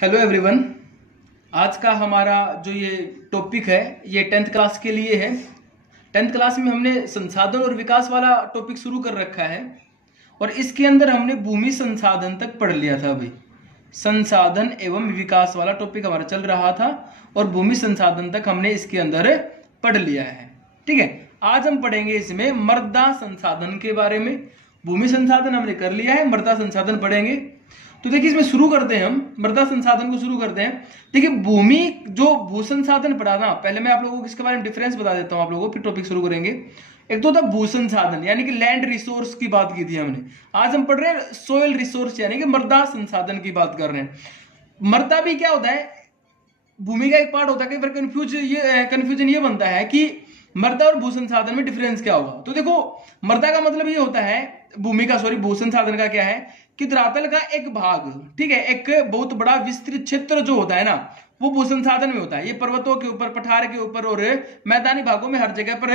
Hello everyone. आज का हमारा जो ये टॉपिक है ये 10th क्लास के लिए है। 10th क्लास में हमने संसाधन और विकास वाला टॉपिक शुरू कर रखा है और इसके अंदर हमने भूमि संसाधन तक पढ़ लिया था। भाई संसाधन एवं विकास वाला टॉपिक हमारा चल रहा था और भूमि संसाधन तक हमने इसके अंदर पढ़ लिया है। ठीक है, आज हम पढ़ेंगे इसमें मृदा संसाधन के बारे में। भूमि संसाधन हमने कर लिया है, मृदा संसाधन पढ़ेंगे। तो देखिए इसमें शुरू करते हैं, हम मृदा संसाधन को शुरू करते हैं। देखिए भूमि जो भू संसाधन पढ़ा ना, पहले मैं आप लोगों को इसके बारे में डिफरेंस बता देता हूं आप लोगों को, फिर टॉपिक शुरू करेंगे। एक तो था भू संसाधन यानी कि लैंड रिसोर्स की बात की थी हमने। आज हम पढ़ रहे हैं सोयल रिसोर्स यानी कि मृदा संसाधन की बात कर रहे हैं। मृदा भी क्या होता है, भूमि का एक पार्ट होता है। कई बार कंफ्यूजन ये बनता है कि मृदा और भू संसाधन में डिफरेंस क्या होगा। तो देखो मृदा का मतलब ये होता है, भू संसाधन का क्या है कि धरातल का एक भाग, ठीक है, एक बहुत बड़ा विस्तृत क्षेत्र जो होता है ना, वो भू संसाधन में होता है। ये पर्वतों के ऊपर, पठार के ऊपर और मैदानी भागों में हर जगह पर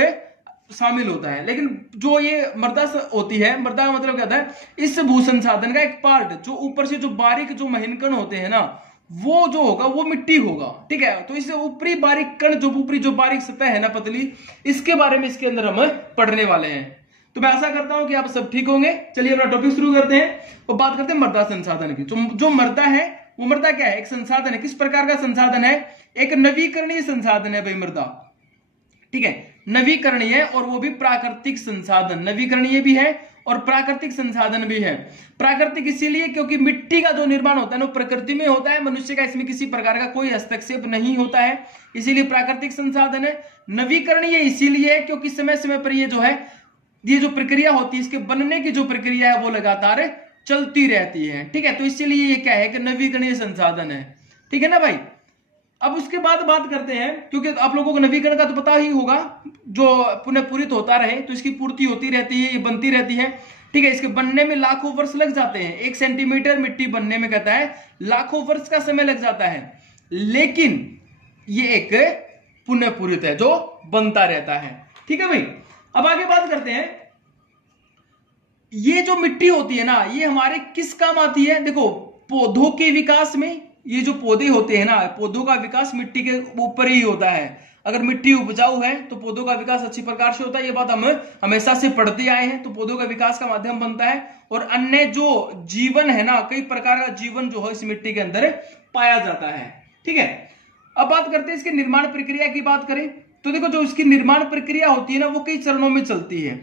शामिल होता है। लेकिन जो ये मृदा होती है, मृदा का मतलब क्या होता है, इस भू संसाधन का एक पार्ट जो ऊपर से जो बारीक जो महीनकण होते हैं ना, वो जो होगा वो मिट्टी होगा। ठीक है, तो इससे ऊपरी बारीक कण, जो ऊपरी जो बारीक सतह है ना पतली, इसके बारे में इसके अंदर हम पढ़ने वाले हैं। तो मैं आशा करता हूं कि आप सब ठीक होंगे। चलिए अपना टॉपिक शुरू करते हैं और बात करते हैं मृदा संसाधन की। जो मृदा है वो मृदा क्या है, एक संसाधन है। किस प्रकार का संसाधन है, एक नवीकरणीय संसाधन है भाई मृदा। ठीक है, नवीकरणीय और वो भी प्राकृतिक संसाधन, नवीकरणीय भी है और प्राकृतिक संसाधन भी है। प्राकृतिक इसीलिए क्योंकि मिट्टी का जो निर्माण होता है वो प्रकृति में होता है, मनुष्य का इसमें किसी प्रकार का कोई हस्तक्षेप नहीं होता है, इसीलिए प्राकृतिक संसाधन है। नवीकरणीय इसीलिए क्योंकि समय समय पर ये जो है, ये जो प्रक्रिया होती है, इसके बनने की जो प्रक्रिया है वो लगातार चलती रहती है। ठीक है, तो इसीलिए ये क्या है कि नवीकरणीय संसाधन है। ठीक है ना भाई। अब उसके बाद बात करते हैं, क्योंकि आप लोगों को नवीकरण का तो पता ही होगा, जो पुनः पूरित होता रहे तो इसकी पूर्ति होती रहती है, ये बनती रहती है। ठीक है, इसके बनने में लाखों वर्ष लग जाते हैं। 1 सेंटीमीटर मिट्टी बनने में कहता है लाखों वर्ष का समय लग जाता है, लेकिन ये एक पुनः पूरित है जो बनता रहता है। ठीक है भाई, अब आगे बात करते हैं। ये जो मिट्टी होती है ना, ये हमारे किस काम आती है। देखो पौधों के विकास में, ये जो पौधे होते हैं ना, पौधों का विकास मिट्टी के ऊपर ही होता है। अगर मिट्टी उपजाऊ है तो पौधों का विकास अच्छी प्रकार से होता है। ये बात हम हमेशा से पढ़ते आए हैं। तो पौधों का विकास का माध्यम बनता है और अन्य जो जीवन है ना, कई प्रकार का जीवन जो है इस मिट्टी के अंदर पाया जाता है। ठीक है, अब बात करते हैं इसकी निर्माण प्रक्रिया की। बात करें तो देखो जो इसकी निर्माण प्रक्रिया होती है ना, वो कई चरणों में चलती है।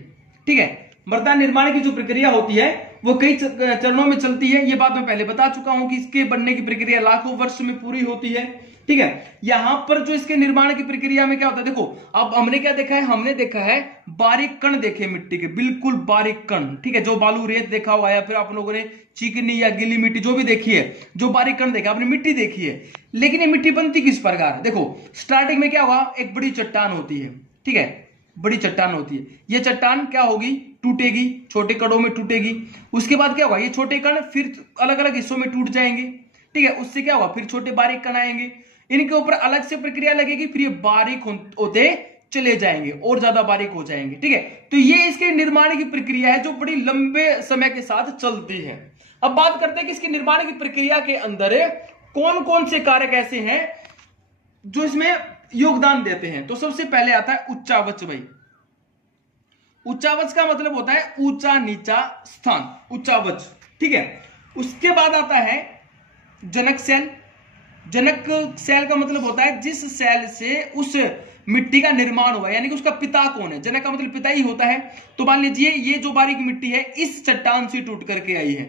ठीक है, मृदा निर्माण की जो प्रक्रिया होती है वो कई चरणों में चलती है। ये बात मैं पहले बता चुका हूं कि इसके बनने की प्रक्रिया लाखों वर्ष में पूरी होती है। ठीक है, यहां पर जो इसके निर्माण की प्रक्रिया में क्या होता है, देखो अब हमने क्या देखा है, हमने देखा है बारीक कण देखे मिट्टी के, बिल्कुल बारीक कण। ठीक है, जो बालू रेत देखा हुआ है, फिर आप लोगों ने चिकनी या गीली मिट्टी जो भी देखी है, जो बारीक कण देखा, आपने मिट्टी देखी है। लेकिन ये मिट्टी बनती किस प्रकार, देखो स्टार्टिंग में क्या होगा, एक बड़ी चट्टान होती है। ठीक है, बड़ी चट्टान होती है। ये चट्टान क्या होगी, टूटेगी, छोटे कणों में टूटेगी। उसके बाद क्या होगा, ये छोटे कण फिर अलग अलग हिस्सों में टूट जाएंगे। ठीक है, उससे क्या होगा, फिर छोटे बारीक कण आएंगे, इनके ऊपर अलग से प्रक्रिया लगेगी, फिर ये बारीक होते चले जाएंगे और ज्यादा बारीक हो जाएंगे। ठीक है, तो ये इसके निर्माण की प्रक्रिया है जो बड़ी लंबे समय के साथ चलती है। अब बात करते हैं कि इसके निर्माण की प्रक्रिया के अंदर कौन कौन से कारक ऐसे हैं जो इसमें योगदान देते हैं। तो सबसे पहले आता है उच्चावच भाई। उच्चावच का मतलब होता है ऊंचा नीचा स्थान, उच्चावच। ठीक है, उसके बाद आता है जनक सेल। जनक सेल का मतलब होता है जिस सेल से उस मिट्टी का निर्माण हुआ, यानी कि उसका पिता कौन है। जनक का मतलब पिता ही होता है। तो मान लीजिए ये जो बारीक मिट्टी है इस चट्टान से टूट करके आई है,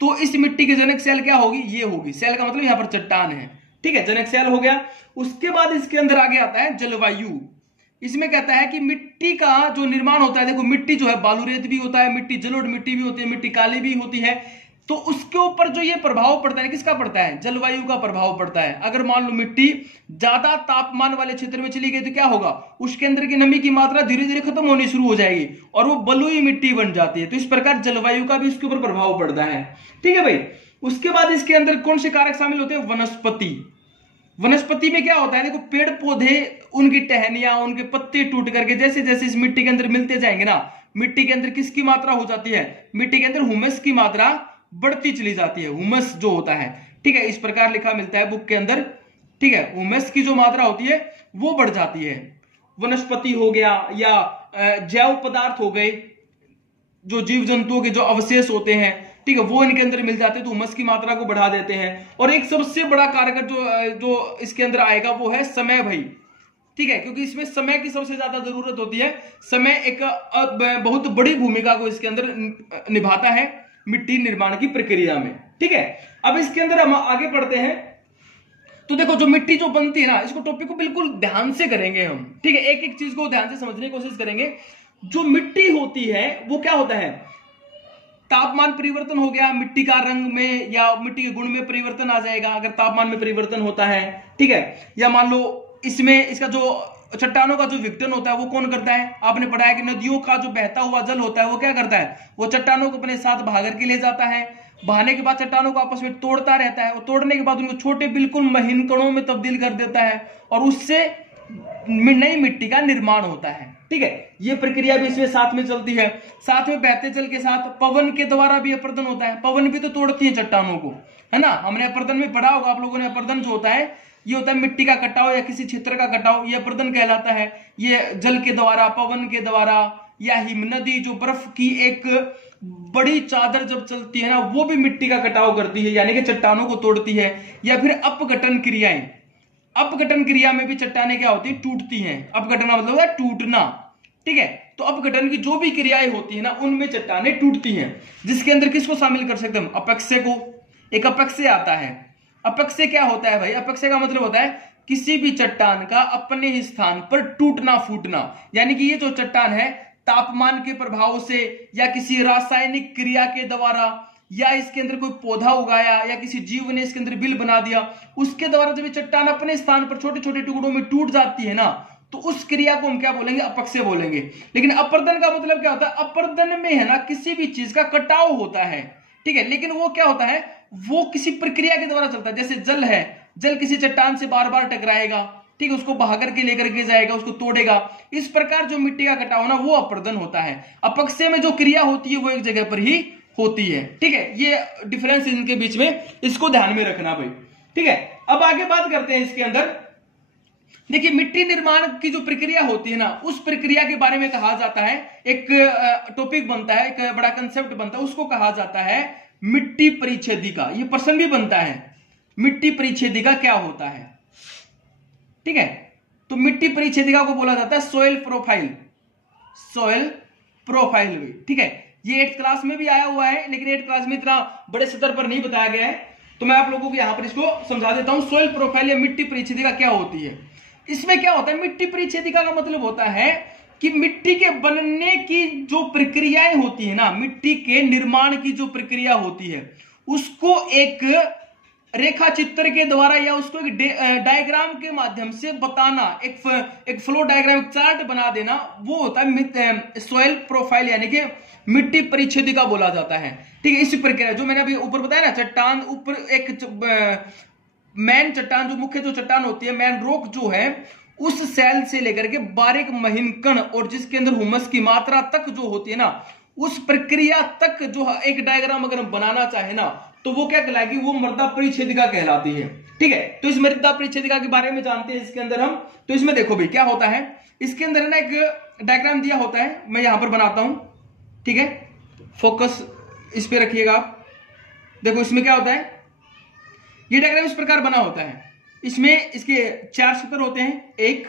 तो इस मिट्टी की जनक सेल क्या होगी, ये होगी। सेल का मतलब यहां पर चट्टान है। ठीक है, जनक सेल हो गया। उसके बाद इसके अंदर आगे आता है जलवायु। इसमें कहता है कि मिट्टी का जो निर्माण होता है, देखो मिट्टी जो है बालू रेत भी होता है, मिट्टी जलोढ़ मिट्टी भी होती है, मिट्टी काली भी होती है। तो उसके ऊपर जो ये प्रभाव पड़ता है, किसका पड़ता है, जलवायु का प्रभाव पड़ता है। अगर मान लो मिट्टी ज्यादा तापमान वाले क्षेत्र में चली गई तो क्या होगा, उसके अंदर की नमी की मात्रा धीरे धीरे खत्म होनी शुरू हो जाएगी और वो बलुई मिट्टी बन जाती है। तो इस प्रकार जलवायु का भी उसके ऊपर प्रभाव पड़ता है। ठीक है भाई, उसके बाद इसके अंदर कौन से कारक शामिल होते हैं, वनस्पति। वनस्पति में क्या होता है, देखो पेड़ पौधे, उनकी टहनियां, उनके पत्ते टूट करके जैसे जैसे इस मिट्टी के अंदर मिलते जाएंगे ना, मिट्टी के अंदर किसकी मात्रा हो जाती है, मिट्टी के अंदर हुमस की मात्रा बढ़ती चली जाती है। हुमस जो होता है, ठीक है, इस प्रकार लिखा मिलता है बुक के अंदर। ठीक है, ह्यूमस की जो मात्रा होती है वो बढ़ जाती है। वनस्पति हो गया या जैव पदार्थ हो गए, जो जीव जंतुओं के जो अवशेष होते हैं, ठीक है, वो इनके अंदर मिल जाते हैं तो ह्यूमस की मात्रा को बढ़ा देते हैं। और एक सबसे बड़ा कारक जो इसके अंदर आएगा वो है समय भाई। ठीक है, क्योंकि इसमें समय की सबसे ज्यादा जरूरत होती है। समय एक बहुत बड़ी भूमिका को इसके अंदर निभाता है मिट्टी निर्माण की प्रक्रिया में। ठीक है, अब इसके अंदर हम आगे बढ़ते हैं। तो देखो, जो मिट्टी जो बनती है ना, इसको टॉपिक को बिल्कुल ध्यान से करेंगे हम। ठीक है, एक एक चीज को ध्यान से समझने की कोशिश करेंगे। जो मिट्टी होती है वो क्या होता है, तापमान परिवर्तन हो गया, मिट्टी का रंग में या मिट्टी के गुण में परिवर्तन आ जाएगा अगर तापमान में परिवर्तन होता है। ठीक है, या मान लो इसमें इसका जो चट्टानों का जो विघटन होता है वो कौन करता है, आपने पढ़ा है कि नदियों का जो बहता हुआ जल होता है वो क्या करता है, वो चट्टानों को अपने साथ बहा करके ले जाता है। बहाने के बाद चट्टानों को आपस में तोड़ता रहता है, और तोड़ने के बाद उनको छोटे बिल्कुल महीन कणों में तब्दील कर देता है, और उससे नई मिट्टी का निर्माण होता है। ठीक है, ये प्रक्रिया भी इसमें साथ में चलती है। साथ में बहते जल के साथ पवन के द्वारा भी अपर्दन होता है। पवन भी तो तोड़ती है चट्टानों को, है ना, हमने अपर्दन में पढ़ा होगा आप लोगों ने। अपर्दन जो होता है ये होता है मिट्टी का कटाव या किसी क्षेत्र का कटाव, ये अपर्दन कहलाता है। ये जल के द्वारा, पवन के द्वारा, या हिमनदी जो बर्फ की एक बड़ी चादर जब चलती है ना, वो भी मिट्टी का कटाव करती है, यानी कि चट्टानों को तोड़ती है। या फिर अपघटन क्रियाएं, अपघटन क्रिया में भी चट्टानें क्या होती है, टूटती हैं। अपघटन मतलब होता है टूटना। ठीक है, तो अपघटन की जो भी क्रियाएं होती है ना, उनमें चट्टानें टूटती हैं। जिसके अंदर किसको शामिल कर सकते हैं हम, अपक्षय को। एक अपक्षय आता है। अपक्षय क्या होता है भाई, अपक्षय का मतलब होता है किसी भी चट्टान का अपने ही स्थान पर टूटना फूटना। यानी कि ये जो चट्टान है तापमान के प्रभाव से या किसी रासायनिक क्रिया के द्वारा, या इसके अंदर कोई पौधा उगाया या किसी जीव ने इसके अंदर बिल बना दिया, उसके द्वारा जब ये चट्टान अपने स्थान पर छोटे छोटे टुकड़ों में टूट जाती है ना, तो उस क्रिया को हम क्या बोलेंगे, अपक्षय बोलेंगे। लेकिन अपर्दन का मतलब क्या होता है, अपर्दन में है ना किसी भी चीज का कटाव होता है। ठीक है, लेकिन वो क्या होता है, वो किसी प्रक्रिया के द्वारा चलता है। जैसे जल है, जल किसी चट्टान से बार बार टकराएगा, ठीक है, उसको बहा करके लेकर के जाएगा, उसको तोड़ेगा। इस प्रकार जो मिट्टी का कटाव ना, वो अपर्दन होता है। अपक्षय में जो क्रिया होती है वो एक जगह पर ही होती है। ठीक है, ये डिफरेंस इनके बीच में, इसको ध्यान में रखना भाई। ठीक है, अब आगे बात करते हैं इसके अंदर। देखिए, मिट्टी निर्माण की जो प्रक्रिया होती है ना, उस प्रक्रिया के बारे में कहा जाता है, एक टॉपिक बनता है, एक बड़ा कंसेप्ट बनता है, उसको कहा जाता है मिट्टी परिच्छेदिका। ये प्रश्न भी बनता है, मिट्टी परिच्छेदिका क्या होता है। ठीक है, तो मिट्टी परिच्छेदिका को बोला जाता है सोइल प्रोफाइल। सोइल प्रोफाइल भी, ठीक है, ये 8th क्लास में भी आया हुआ है, लेकिन 8th क्लास में इतना बड़े स्तर पर नहीं बताया गया है, तो मैं आप लोगों को यहां पर इसको समझा देता हूं। सोइल प्रोफाइल या मिट्टी परिच्छेदिका क्या होती है। इसमें क्या होता है, मिट्टी परिच्छेदिका का मतलब होता है कि मिट्टी के बनने की जो प्रक्रियाएं होती है ना, मिट्टी के निर्माण की जो प्रक्रिया होती है, उसको एक रेखा चित्र के द्वारा या उसको एक डायग्राम के माध्यम से बताना, एक फ्लो डायग्राम, एक चार्ट बना देना, वो होता है सोइल प्रोफाइल, यानी कि मिट्टी परिच्छेदिका बोला जाता है। ठीक है, इसी प्रक्रिया जो मैंने अभी ऊपर बताया ना, चट्टान ऊपर एक मैन चट्टान, जो मुख्य जो चट्टान होती है, मैन रॉक जो है, उस सेल से लेकर के बारीक महीन कण और जिसके अंदर ह्यूमस की मात्रा तक जो होती है ना, उस प्रक्रिया तक जो एक डायग्राम अगर हम बनाना चाहे ना, तो वो क्या कहलाएगी, वो मृदा परिच्छेदिका कहलाती है। ठीक है, तो इस मृदा परिच्छेदिका के बारे में जानते हैं इसके अंदर हम। तो इसमें देखो भाई क्या होता है, इसके अंदर ना एक डायग्राम दिया होता है, मैं यहां पर बनाता हूं। ठीक है, फोकस इस पे रखिएगा आप। देखो इसमें क्या होता है, ये डायग्राम इस प्रकार बना होता है। इसमें इसके 4 सतर होते हैं, 1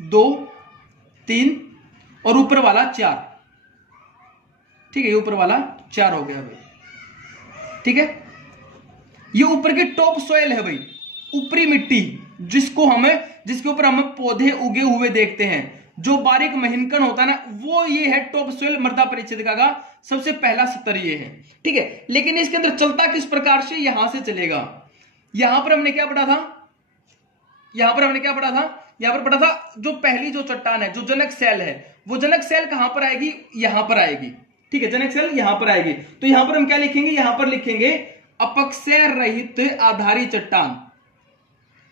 2 3 और ऊपर वाला 4। ठीक है, ये ऊपर वाला 4 हो गया भाई। ठीक है, ये ऊपर के टॉप सोइल है भाई, ऊपरी मिट्टी, जिसके ऊपर हमें पौधे उगे हुए देखते हैं, जो बारीक महीनकण होता है ना, वो ये है टॉप सोइल मृदा परिच्छेदिका का सबसे पहला स्तर ये है। ठीक है, लेकिन इसके अंदर चलता किस प्रकार से, यहां से चलेगा। यहां पर हमने क्या पढ़ा था, यहां पर पढ़ा था जो पहली जो चट्टान है, जो जनक सेल है, वो जनक सेल कहां पर आएगी, यहां पर आएगी। ठीक है, जनक सेल यहां पर आएगी। तो यहां पर हम क्या लिखेंगे, यहां पर लिखेंगे अपक्षय रहित आधारी चट्टान।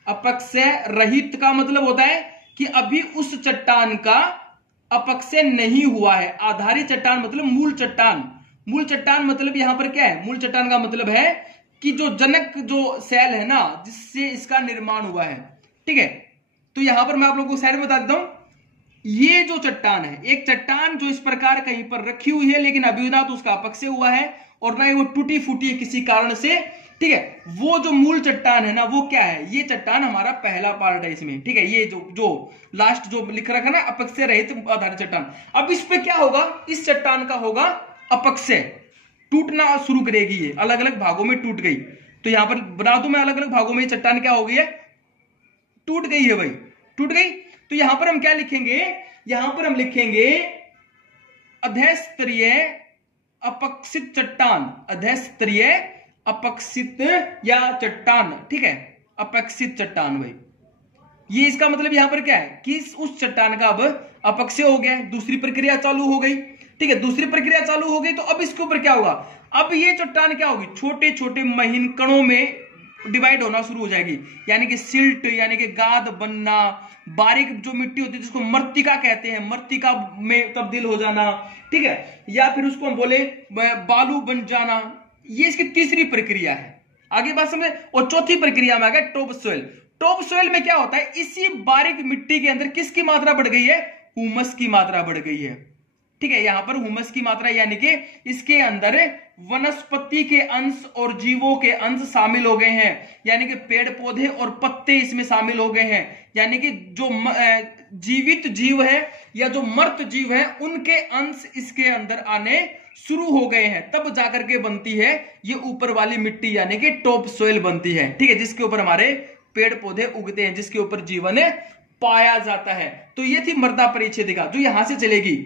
अपक्षय रहित का मतलब होता है कि अभी उस चट्टान का अपक्षय नहीं हुआ है। आधारी चट्टान मतलब मूल चट्टान। मूल चट्टान मतलब यहां पर क्या है, मूल चट्टान का मतलब है कि जो जनक जो सेल है ना, जिससे इसका निर्माण हुआ है, ठीक है। तो यहां पर मैं आप लोगों को साइड में बता देता हूं, ये जो चट्टान है, एक चट्टान जो इस प्रकार कहीं पर रखी हुई है, लेकिन अभी ना तो उसका अपक्षय हुआ है और ना ही वो टूटी फूटी है किसी कारण से, ठीक है। वो जो मूल चट्टान है ना, वो क्या है, ये चट्टान हमारा पहला पार्ट है इसमें, ठीक है। ये जो लास्ट जो लिख रखा ना, अपक्षय रहित आधारित चट्टान। अब इस पे क्या होगा, इस चट्टान का होगा अपक्षय, टूटना शुरू करेगी, ये अलग अलग भागों में टूट गई। तो यहां पर बना दूं मैं, अलग अलग भागों में चट्टान क्या हो गई है, टूट गई है भाई, टूट गई। तो यहां पर हम क्या लिखेंगे, यहां पर हम लिखेंगे अधस्तरीय अपक्षित चट्टान, अधस्तरीय अपक्षित या चट्टान, ठीक है, अपक्षित चट्टान भाई। ये इसका मतलब यहां पर क्या है कि उस चट्टान का अब अपक्षय हो गया, दूसरी प्रक्रिया चालू हो गई, ठीक है। दूसरी प्रक्रिया चालू हो गई तो अब इसके ऊपर क्या होगा, अब ये चट्टान क्या होगी, छोटे छोटे महीन कणों में डिवाइड होना शुरू हो जाएगी, यानी कि सिल्ट, यानी कि गाद बनना, बारीक जो मिट्टी होती है जिसको मर्तिका कहते हैं, मर्तिका में तब्दील हो जाना, ठीक है, या फिर उसको हम बोले बालू बन जाना। ये इसकी तीसरी प्रक्रिया है, आगे बात समझे। और चौथी प्रक्रिया में आ गया टॉप सोइल। टॉप सोइल में क्या होता है, इसी बारीक मिट्टी के अंदर किसकी मात्रा बढ़ गई है, हुमस की मात्रा बढ़ गई है, ठीक है। यहां पर हुमस की मात्रा, यानी कि इसके अंदर वनस्पति के अंश और जीवों के अंश शामिल हो गए हैं, यानी कि पेड़ पौधे और पत्ते इसमें शामिल हो गए हैं, यानी कि जो जीवित जीव है या जो मर्त जीव है उनके अंश इसके अंदर आने शुरू हो गए हैं। तब जाकर के बनती है ये ऊपर वाली मिट्टी, यानी कि टॉप सोइल बनती है, ठीक है, जिसके ऊपर हमारे पेड़ पौधे उगते हैं, जिसके ऊपर जीवन पाया जाता है। तो ये थी मृदा परिच्छेदिका, जो यहां से चलेगी।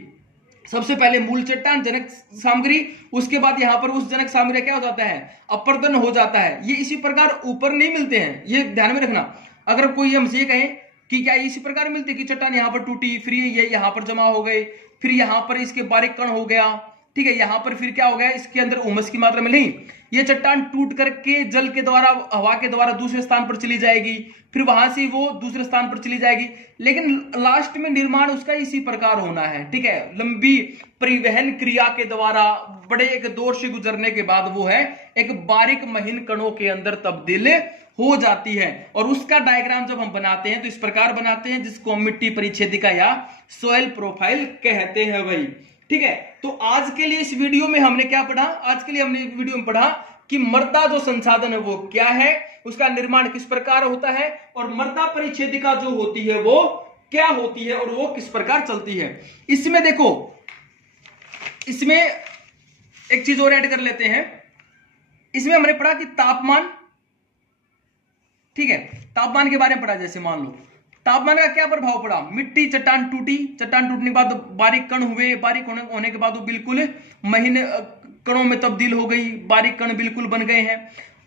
सबसे पहले मूल चट्टान, जनक सामग्री, उसके बाद यहां पर उस जनक सामग्री क्या हो जाता है, अपर्दन हो जाता है। ये इसी प्रकार ऊपर नहीं मिलते हैं, ये ध्यान में रखना। अगर कोई हमसे ये कहे कि क्या इसी प्रकार मिलते कि चट्टान यहां पर टूटी, फिर ये यहां पर जमा हो गए, फिर यहां पर इसके बारीक कण हो गया, ठीक है, यहां पर फिर क्या हो गया, इसके अंदर उमस की मात्रा में नहीं, ये चट्टान टूट करके जल के द्वारा, हवा के द्वारा दूसरे स्थान पर चली जाएगी, फिर वहां से वो दूसरे स्थान पर चली जाएगी, लेकिन लास्ट में निर्माण उसका इसी प्रकार होना है, ठीक है। लंबी परिवहन क्रिया के द्वारा बड़े एक दौर से गुजरने के बाद वो है एक बारीक महीन कणों के अंदर तब्दील हो जाती है। और उसका डायग्राम जब हम बनाते हैं तो इस प्रकार बनाते हैं, जिसको हम मिट्टी परिच्छेदिका या सोइल प्रोफाइल कहते हैं भाई, ठीक है। तो आज के लिए इस वीडियो में हमने क्या पढ़ा, आज के लिए हमने वीडियो में पढ़ा कि मृदा जो संसाधन है वो क्या है, उसका निर्माण किस प्रकार होता है, और मृदा परिच्छेदिका जो होती है वो क्या होती है और वो किस प्रकार चलती है। इसमें देखो, इसमें एक चीज और ऐड कर लेते हैं। इसमें हमने पढ़ा कि तापमान, ठीक है, तापमान के बारे में पढ़ा। जैसे मान लो तापमान का क्या प्रभाव पड़ा, मिट्टी चट्टान टूटी, चट्टान टूटने के बाद बारीक कण हुए, बारीक होने के बाद वो बिल्कुल महीने कणों में तब्दील हो गई, बारीक कण बिल्कुल बन गए हैं।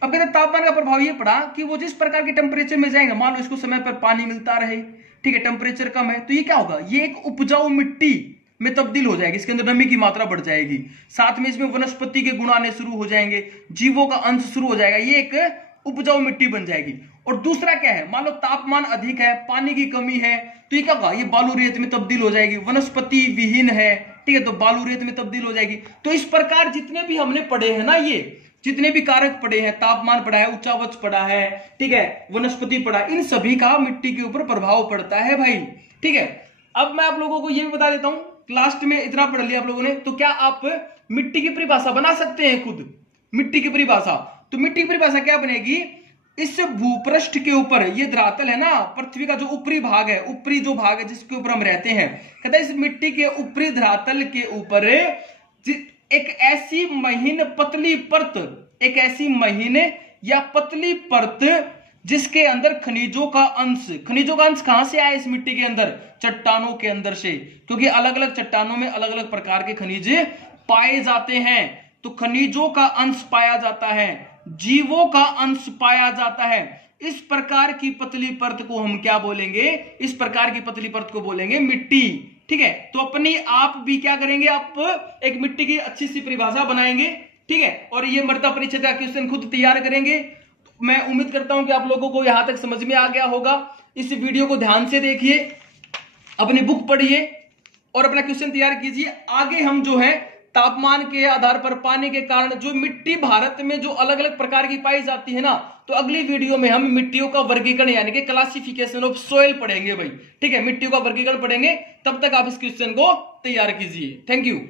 अब कहते हैं तापमान का प्रभाव ये पड़ा कि वो जिस प्रकार के टेम्परेचर में जाएंगे, मान लो इसको समय पर पानी मिलता रहे, ठीक है, टेम्परेचर कम है, तो ये क्या होगा, ये एक उपजाऊ मिट्टी में तब्दील हो जाएगी, इसके अंदर नमी की मात्रा बढ़ जाएगी, साथ में इसमें वनस्पति के गुण आने शुरू हो जाएंगे, जीवों का अंश शुरू हो जाएगा, ये एक उपजाऊ मिट्टी बन जाएगी। और दूसरा क्या है, मान लो तापमान अधिक है, पानी की कमी है, तो ये क्या होगा, ये बालू रेत में तब्दील हो जाएगी, वनस्पति विहीन है, ठीक है, तो बालू रेत में तब्दील हो जाएगी। तो इस प्रकार जितने भी हमने पढ़े हैं ना, ये जितने भी कारक पढ़े हैं, तापमान पढ़ा है, उच्चावच पढ़ा है, ठीक है, वनस्पति पढ़ा, इन सभी का मिट्टी के ऊपर प्रभाव पड़ता है भाई, ठीक है। अब मैं आप लोगों को यह भी बता देता हूं, लास्ट में इतना पढ़ लिया आप लोगों ने, तो क्या आप मिट्टी की परिभाषा बना सकते हैं खुद, मिट्टी की परिभाषा। तो मिट्टी की परिभाषा क्या बनेगी, इस भूपृष्ठ के ऊपर, ये धरातल है ना, पृथ्वी का जो ऊपरी भाग है, ऊपरी जो भाग है जिसके ऊपर हम रहते हैं, कहता है इस मिट्टी के ऊपरी धरातल के ऊपर एक ऐसी महीन पतली परत, एक ऐसी महीन या पतली परत जिसके अंदर खनिजों का अंश, खनिजों का अंश कहां से आया इस मिट्टी के अंदर, चट्टानों के अंदर से, क्योंकि अलग अलग चट्टानों में अलग अलग प्रकार के खनिज पाए जाते हैं। तो खनिजों का अंश पाया जाता है, जीवों का अंश पाया जाता है। इस प्रकार की पतली परत को हम क्या बोलेंगे, इस प्रकार की पतली परत को बोलेंगे मिट्टी, ठीक है। तो अपनी आप भी क्या करेंगे, आप एक मिट्टी की अच्छी सी परिभाषा बनाएंगे, ठीक है, और ये मृदा परिच्छेद का क्वेश्चन खुद तैयार करेंगे। तो मैं उम्मीद करता हूं कि आप लोगों को यहां तक समझ में आ गया होगा। इस वीडियो को ध्यान से देखिए, अपनी बुक पढ़िए और अपना क्वेश्चन तैयार कीजिए। आगे हम जो है तापमान के आधार पर, पानी के कारण जो मिट्टी भारत में जो अलग अलग प्रकार की पाई जाती है ना, तो अगली वीडियो में हम मिट्टियों का वर्गीकरण यानी कि क्लासिफिकेशन ऑफ सोइल पढ़ेंगे भाई। ठीक है, मिट्टियों का वर्गीकरण पढ़ेंगे। तब तक आप इस क्वेश्चन को तैयार कीजिए। Thank you.